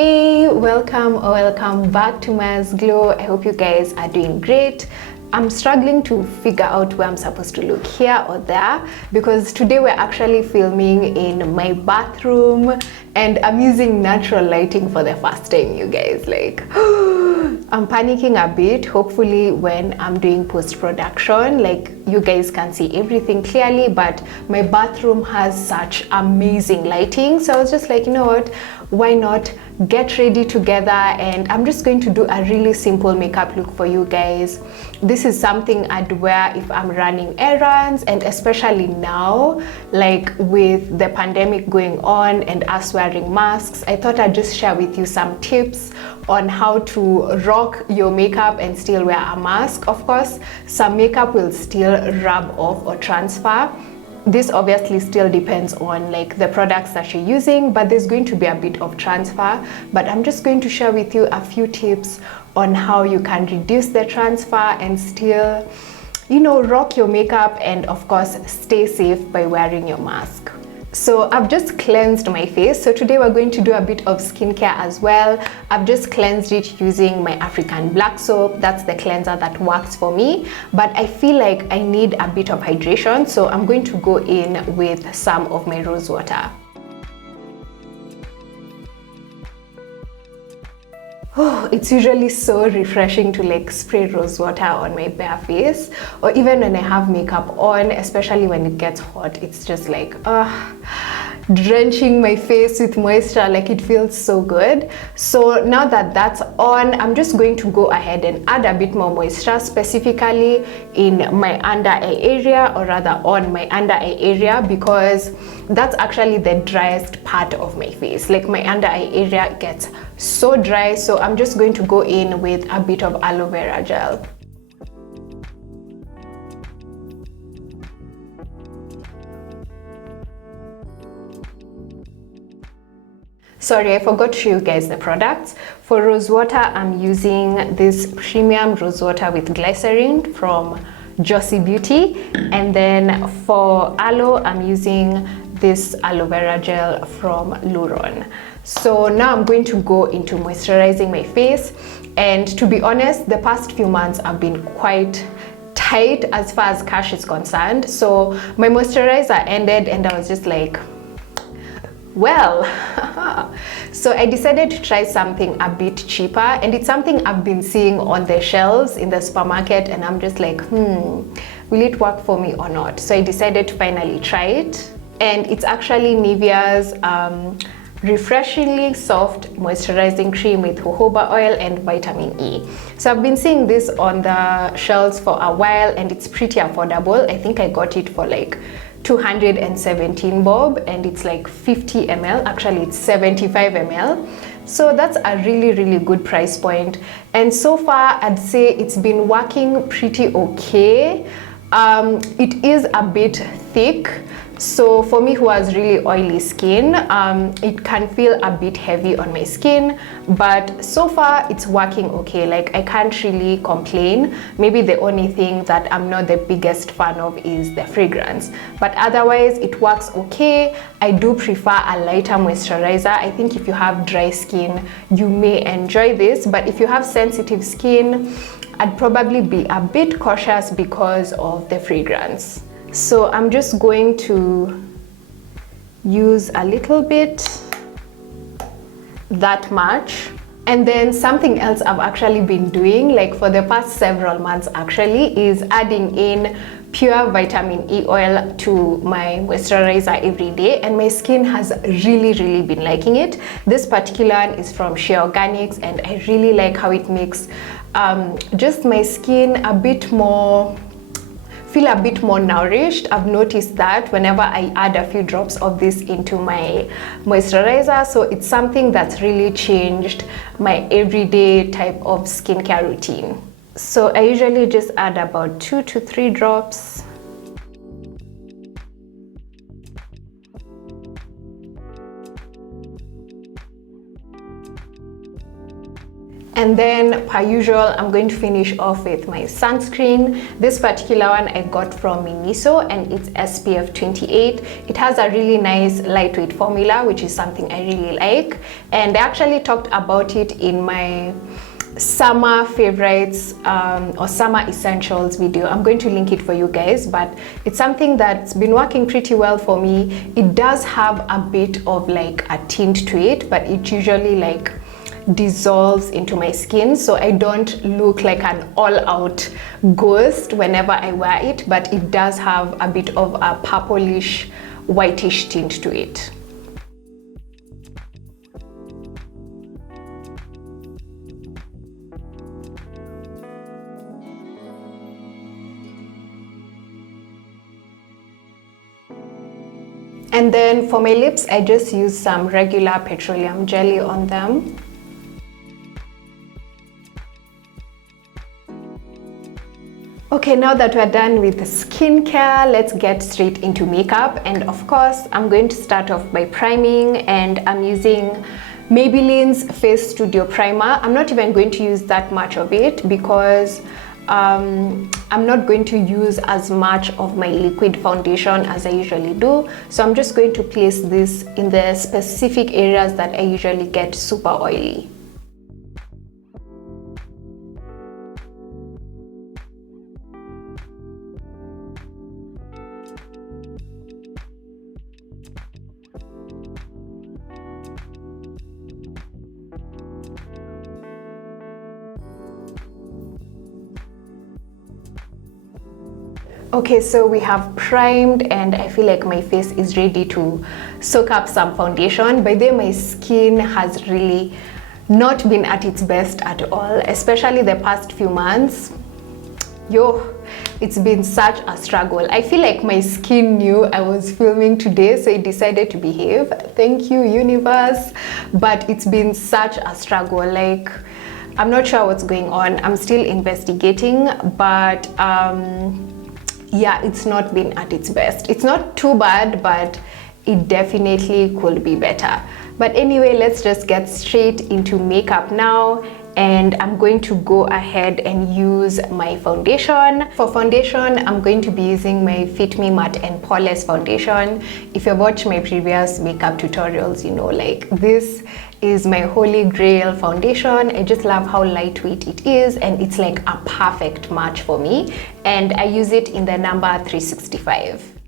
Hey, welcome back to Maya's Glow. I hope you guys are doing great. I'm struggling to figure out where I'm supposed to look, here or there, because today we're actually filming in my bathroom and I'm using natural lighting for the first time, you guys. Like, I'm panicking a bit. Hopefully when I'm doing post-production, like, you guys can see everything clearly, but my bathroom has such amazing lighting. So I was just like, you know what, why not get ready together, and I'm just going to do a really simple makeup look for you guys. This is something I'd wear if I'm running errands, and especially now, like with the pandemic going on and us wearing masks, I thought I'd just share with you some tips on how to rock your makeup and still wear a mask. Of course, some makeup will still rub off or transfer. This obviously still depends on like the products that you're using, but there's going to be a bit of transfer. But I'm just going to share with you a few tips on how you can reduce the transfer and still, you know, rock your makeup and of course stay safe by wearing your mask. So I've just cleansed my face. So today we're going to do a bit of skincare as well. I've just cleansed it using my African black soap. That's the cleanser that works for me. But I feel like I need a bit of hydration. So I'm going to go in with some of my rose water. Oh, it's usually so refreshing to like spray rose water on my bare face, or even when I have makeup on, especially when it gets hot. It's just like drenching my face with moisture. Like, it feels so good. So now that that's on, I'm just going to go ahead and add a bit more moisture, specifically in my under eye area, or rather on my under eye area, because that's actually the driest part of my face. Like, my under eye area gets so dry. So I'm just going to go in with a bit of aloe vera gel. Sorry, I forgot to show you guys the products. For rose water, I'm using this premium rose water with glycerin from Josie Beauty. And then for aloe, I'm using this aloe vera gel from Luron. So now I'm going to go into moisturizing my face. And to be honest, the past few months have been quite tight as far as cash is concerned. So my moisturizer ended and I was just like, well, so I decided to try something a bit cheaper, and it's something I've been seeing on the shelves in the supermarket, and I'm just like, will it work for me or not? So I decided to finally try it, and it's actually Nivea's refreshingly soft moisturizing cream with jojoba oil and vitamin E. So I've been seeing this on the shelves for a while, and it's pretty affordable. I think I got it for like 217 bob, and it's like 50 ml. Actually, it's 75 ml. So that's a really good price point. And so far, I'd say it's been working pretty okay. It is a bit thick. So for me, who has really oily skin, it can feel a bit heavy on my skin, but so far it's working okay. Like, I can't really complain. Maybe the only thing that I'm not the biggest fan of is the fragrance, but otherwise it works okay. I do prefer a lighter moisturizer. I think if you have dry skin, you may enjoy this, but if you have sensitive skin, I'd probably be a bit cautious because of the fragrance. So I'm just going to use a little bit, that much. And then something else I've actually been doing, like for the past several months actually, is adding in pure vitamin E oil to my moisturizer every day, and my skin has really been liking it. This particular one is from Shea Organics, and I really like how it makes just my skin feel a bit more nourished. I've noticed that whenever I add a few drops of this into my moisturizer. So it's something that's really changed my everyday type of skincare routine. So I usually just add about 2 to 3 drops. And then, per usual, I'm going to finish off with my sunscreen. This particular one I got from Miniso, and it's SPF 28. It has a really nice lightweight formula, which is something I really like. And I actually talked about it in my summer favorites or summer essentials video. I'm going to link it for you guys, but it's something that's been working pretty well for me. It does have a bit of like a tint to it, but it usually like dissolves into my skin, so I don't look like an all-out ghost whenever I wear it, but it does have a bit of a purplish whitish tint to it. And then for my lips, I just use some regular petroleum jelly on them. Okay, now that we're done with the skincare, let's get straight into makeup. And of course, I'm going to start off by priming, and I'm using Maybelline's Face Studio Primer. I'm not even going to use that much of it because I'm not going to use as much of my liquid foundation as I usually do. So I'm just going to place this in the specific areas that I usually get super oily. Okay, so we have primed, and I feel like my face is ready to soak up some foundation. By the way, my skin has really not been at its best at all, especially the past few months. It's been such a struggle. I feel like my skin knew I was filming today, so it decided to behave. Thank you, universe. But it's been such a struggle. Like, I'm not sure what's going on. I'm still investigating, but yeah, it's not been at its best. It's not too bad, but it definitely could be better. But anyway, let's just get straight into makeup now. And I'm going to go ahead and use my foundation. For foundation, I'm going to be using my Fit Me Matte and Poreless foundation. If you've watched my previous makeup tutorials, you know, like, this is my holy grail foundation. I just love how lightweight it is, and it's like a perfect match for me. And I use it in the number 365.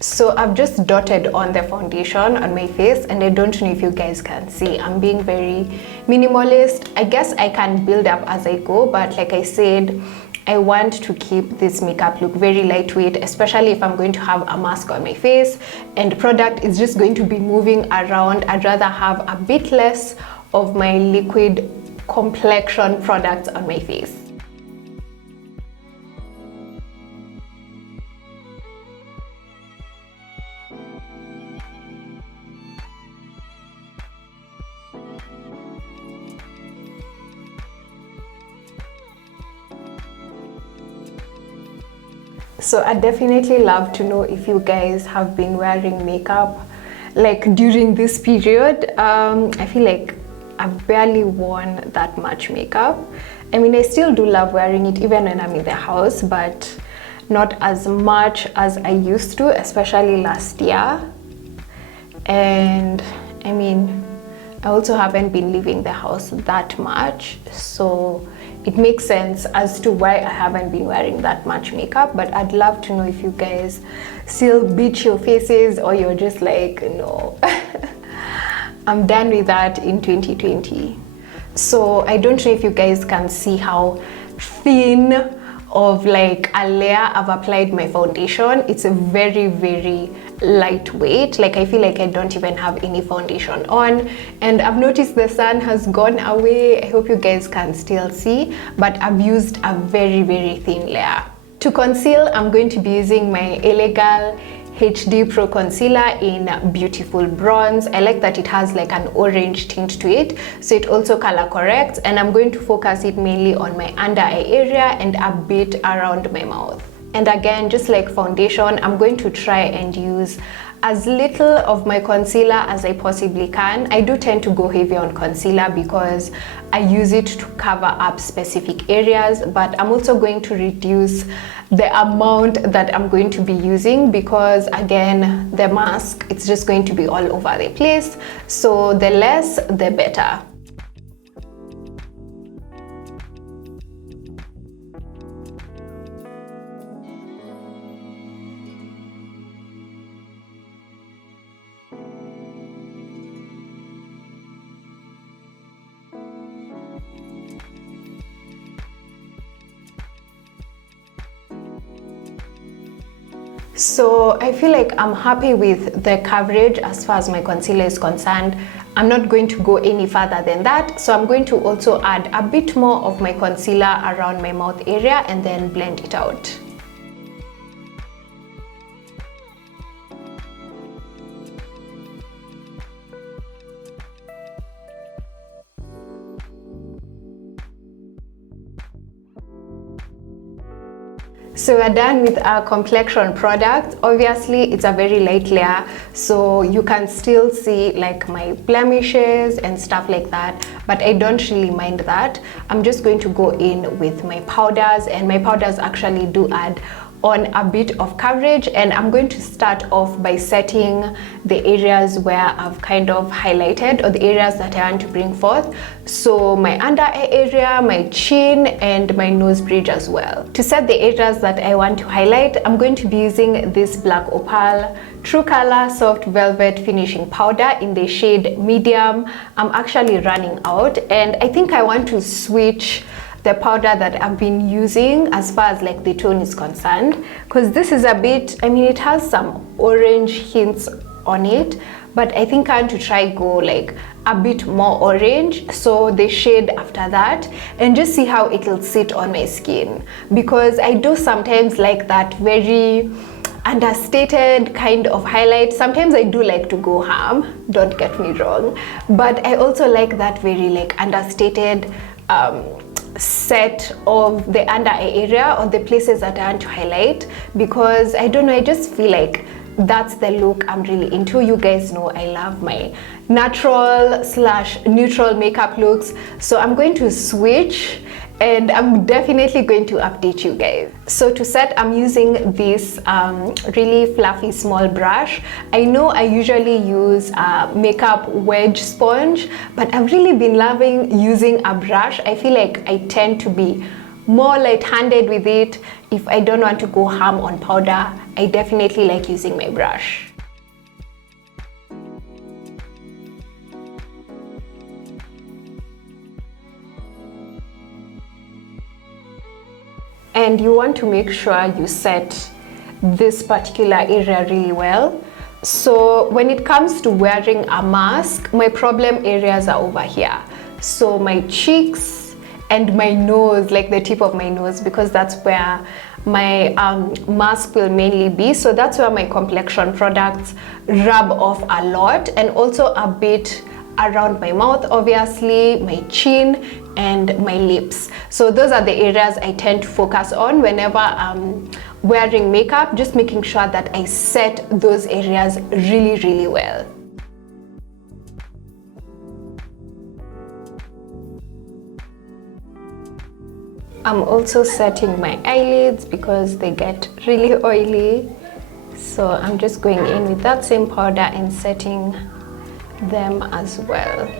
So I've just dotted on the foundation on my face, and I don't know if you guys can see, I'm being very minimalist. I guess I can build up as I go, but like I said, I want to keep this makeup look very lightweight, especially if I'm going to have a mask on my face and the product is just going to be moving around. I'd rather have a bit less of my liquid complexion products on my face. So I definitely love to know if you guys have been wearing makeup like during this period. I feel like I've barely worn that much makeup. I mean, I still do love wearing it even when I'm in the house, but not as much as I used to, especially last year. And I mean, I also haven't been leaving the house that much, so it makes sense as to why I haven't been wearing that much makeup. But I'd love to know if you guys still beat your faces, or you're just like, no, I'm done with that in 2020. So I don't know if you guys can see how thin of like a layer I've applied my foundation. It's a very, very lightweight. Like, I feel like I don't even have any foundation on, and I've noticed the sun has gone away. I hope you guys can still see, but I've used a very, very thin layer. To conceal, I'm going to be using my Elegal HD Pro Concealer in Beautiful Bronze. I like that it has like an orange tint to it, so it also color corrects, and I'm going to focus it mainly on my under eye area and a bit around my mouth. And again, just like foundation, I'm going to try and use as little of my concealer as I possibly can. I do tend to go heavy on concealer because I use it to cover up specific areas, but I'm also going to reduce the amount that I'm going to be using because again, the mask, it's just going to be all over the place. So the less, the better. So I feel like I'm happy with the coverage as far as my concealer is concerned. I'm not going to go any further than that. So I'm going to also add a bit more of my concealer around my mouth area and then blend it out. So we're done with our complexion product. Obviously, it's a very light layer, so you can still see like my blemishes and stuff like that, but I don't really mind that. I'm just going to go in with my powders, and my powders actually do add on a bit of coverage, and I'm going to start off by setting the areas where I've kind of highlighted, or the areas that I want to bring forth. So my under eye area, my chin, and my nose bridge as well. To set the areas that I want to highlight, I'm going to be using this Black Opal True Color Soft Velvet Finishing Powder in the shade medium. I'm actually running out, and I think I want to switch the powder that I've been using as far as like the tone is concerned, because this is a bit, I mean, it has some orange hints on it, but I think I want to try go like a bit more orange, so the shade after that, and just see how it'll sit on my skin, because I do sometimes like that very understated kind of highlight. Sometimes I do like to go ham, don't get me wrong, but I also like that very like understated set of the under eye area or the places that I want to highlight, because I don't know, I just feel like that's the look I'm really into. You guys know I love my natural / neutral makeup looks, so I'm going to switch and I'm definitely going to update you guys. So to set, I'm using this really fluffy small brush. I know I usually use a makeup wedge sponge, but I've really been loving using a brush. I feel like I tend to be more light-handed with it. If I don't want to go ham on powder, I definitely like using my brush. And you want to make sure you set this particular area really well. So when it comes to wearing a mask, my problem areas are over here. So my cheeks and my nose, like the tip of my nose, because that's where my mask will mainly be. So that's where my complexion products rub off a lot, and also a bit around my mouth, obviously, my chin and my lips. So those are the areas I tend to focus on whenever I'm wearing makeup, just making sure that I set those areas really, really well. I'm also setting my eyelids because they get really oily. So I'm just going in with that same powder and setting them as well.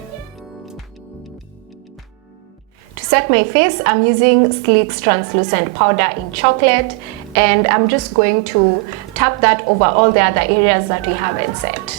To set my face, I'm using Sleek's translucent powder in chocolate, and I'm just going to tap that over all the other areas that we haven't set.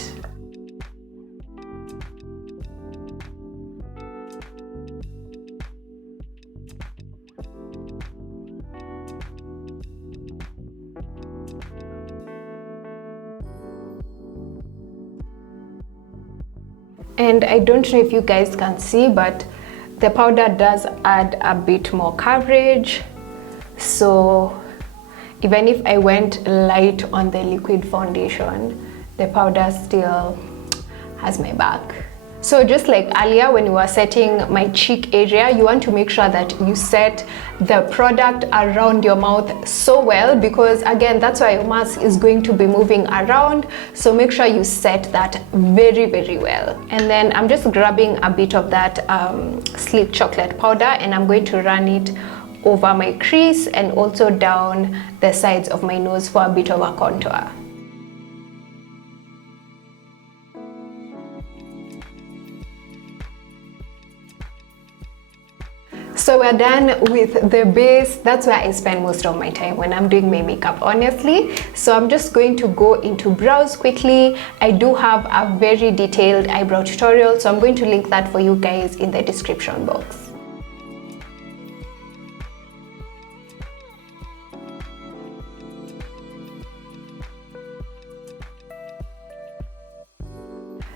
And I don't know if you guys can see, but the powder does add a bit more coverage. So even if I went light on the liquid foundation, the powder still has my back. So just like earlier when we were setting my cheek area, you want to make sure that you set the product around your mouth so well, because again, that's why your mask is going to be moving around. So make sure you set that very, very well. And then I'm just grabbing a bit of that sleek chocolate powder, and I'm going to run it over my crease and also down the sides of my nose for a bit of a contour. So we're done with the base. That's where I spend most of my time when I'm doing my makeup, honestly. So I'm just going to go into brows quickly. I do have a very detailed eyebrow tutorial, so I'm going to link that for you guys in the description box.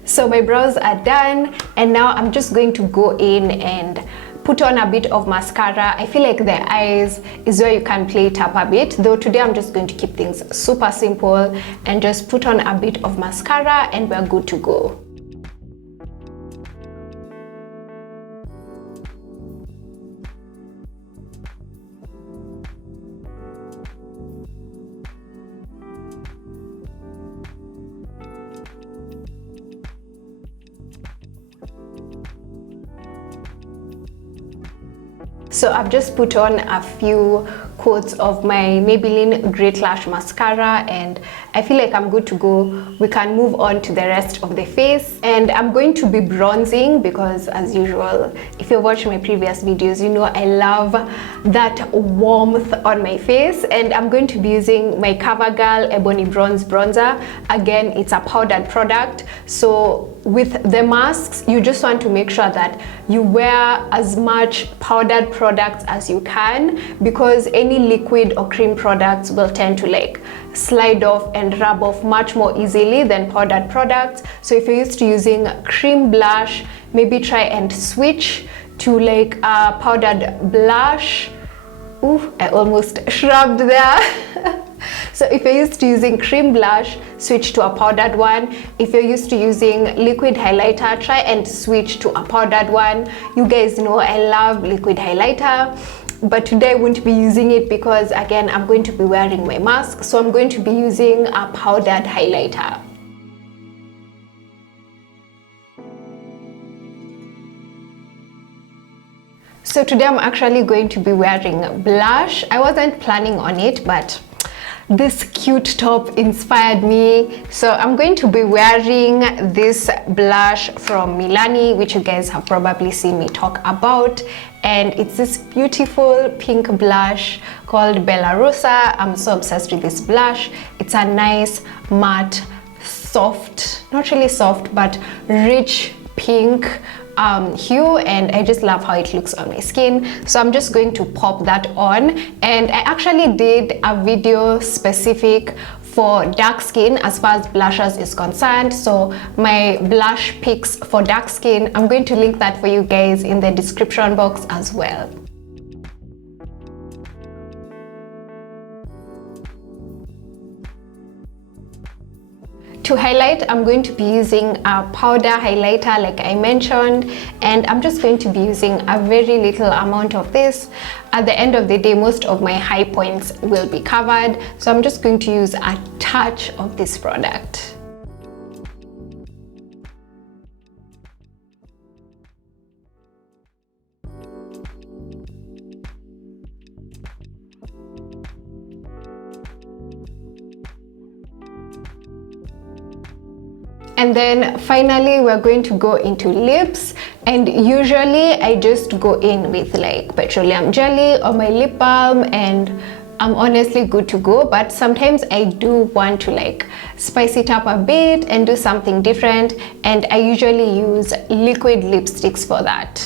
So my brows are done, and now I'm just going to go in and put on a bit of mascara. I feel like the eyes is where you can play it up a bit, though today I'm just going to keep things super simple and just put on a bit of mascara and we're good to go. So I've just put on a few coats of my Maybelline Great Lash Mascara, and I feel like I'm good to go. We can move on to the rest of the face, and I'm going to be bronzing because, as usual, if you've watched my previous videos, you know I love that warmth on my face, and I'm going to be using my CoverGirl Ebony Bronze Bronzer. Again, it's a powdered product, so with the masks, you just want to make sure that you wear as much powdered products as you can, because any liquid or cream products will tend to like slide off and rub off much more easily than powdered products. So if you're used to using cream blush, maybe try and switch to like a powdered blush. Ooh, I almost shrugged there. So if you're used to using cream blush, switch to a powdered one. If you're used to using liquid highlighter, try and switch to a powdered one. You guys know I love liquid highlighter, but today I won't be using it because again, I'm going to be wearing my mask. So I'm going to be using a powdered highlighter. So today I'm actually going to be wearing blush. I wasn't planning on it, but this cute top inspired me. So I'm going to be wearing this blush from Milani, which you guys have probably seen me talk about. And it's this beautiful pink blush called Bella Rosa. I'm so obsessed with this blush. It's a nice, matte, soft, not really soft, but rich pink hue, and I just love how it looks on my skin. So I'm just going to pop that on, and I actually did a video specific for dark skin as far as blushes is concerned. So my blush picks for dark skin, I'm going to link that for you guys in the description box as well. To highlight, I'm going to be using a powder highlighter like I mentioned, and I'm just going to be using a very little amount of this. At the end of the day, most of my high points will be covered, so I'm just going to use a touch of this product. And then finally, we're going to go into lips. And usually I just go in with like petroleum jelly or my lip balm, and I'm honestly good to go. But sometimes I do want to like spice it up a bit and do something different. And I usually use liquid lipsticks for that.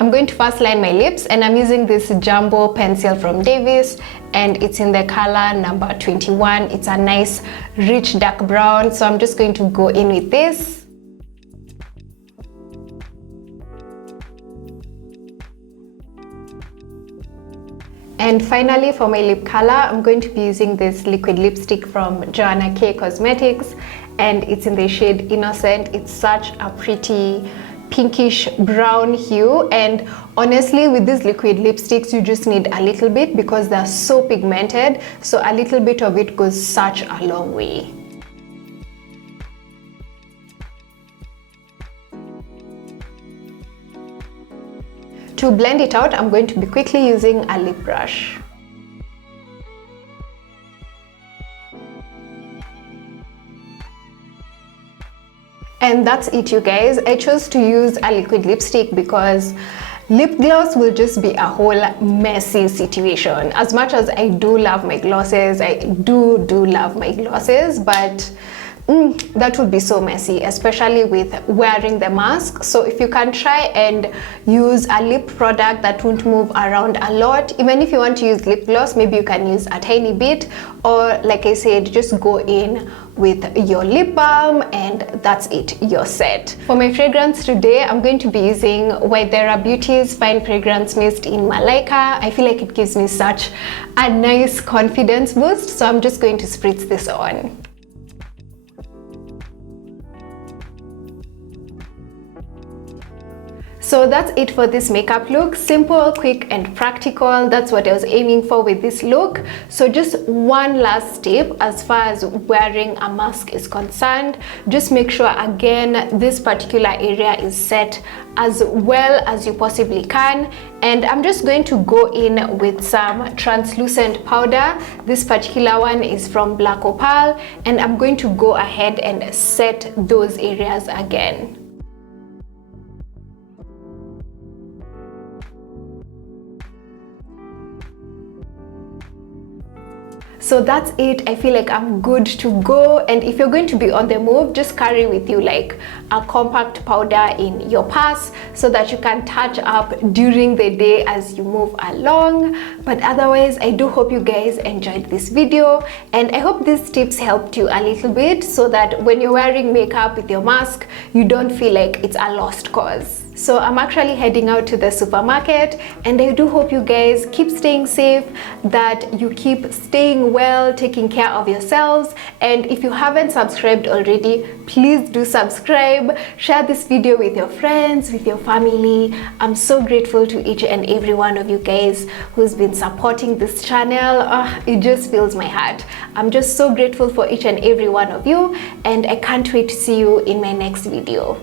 I'm going to first line my lips, and I'm using this jumbo pencil from Davis, and it's in the color number 21. It's a nice rich dark brown, so I'm just going to go in with this. And finally, for my lip color, I'm going to be using this liquid lipstick from Joanna K Cosmetics, and it's in the shade Innocent. It's such a pretty pinkish brown hue, and honestly with these liquid lipsticks you just need a little bit because they're so pigmented, so a little bit of it goes such a long way. To blend it out, I'm going to be quickly using a lip brush. And that's it, you guys. I chose to use a liquid lipstick because lip gloss will just be a whole messy situation. As much as I do love my glosses, I do love my glosses, but that would be so messy, especially with wearing the mask. So if you can try and use a lip product that won't move around a lot, even if you want to use lip gloss, maybe you can use a tiny bit, or like I said, just go in with your lip balm and that's it, you're set. For my fragrance today, I'm going to be using Waithera Beauty's Fine Fragrance Mist in Malaika. I feel like it gives me such a nice confidence boost, so I'm just going to spritz this on. So that's it for this makeup look. Simple, quick and practical. That's what I was aiming for with this look. So just one last tip as far as wearing a mask is concerned. Just make sure again this particular area is set as well as you possibly can. And I'm just going to go in with some translucent powder. This particular one is from Black Opal, and I'm going to go ahead and set those areas again. So that's it. I feel like I'm good to go. And if you're going to be on the move, just carry with you like a compact powder in your purse so that you can touch up during the day as you move along. But otherwise, I do hope you guys enjoyed this video, and I hope these tips helped you a little bit so that when you're wearing makeup with your mask, you don't feel like it's a lost cause. So I'm actually heading out to the supermarket, and I do hope you guys keep staying safe, that you keep staying well, taking care of yourselves. And if you haven't subscribed already, please do subscribe. Share this video with your friends, with your family. I'm so grateful to each and every one of you guys who's been supporting this channel. It just fills my heart. I'm just so grateful for each and every one of you, and I can't wait to see you in my next video.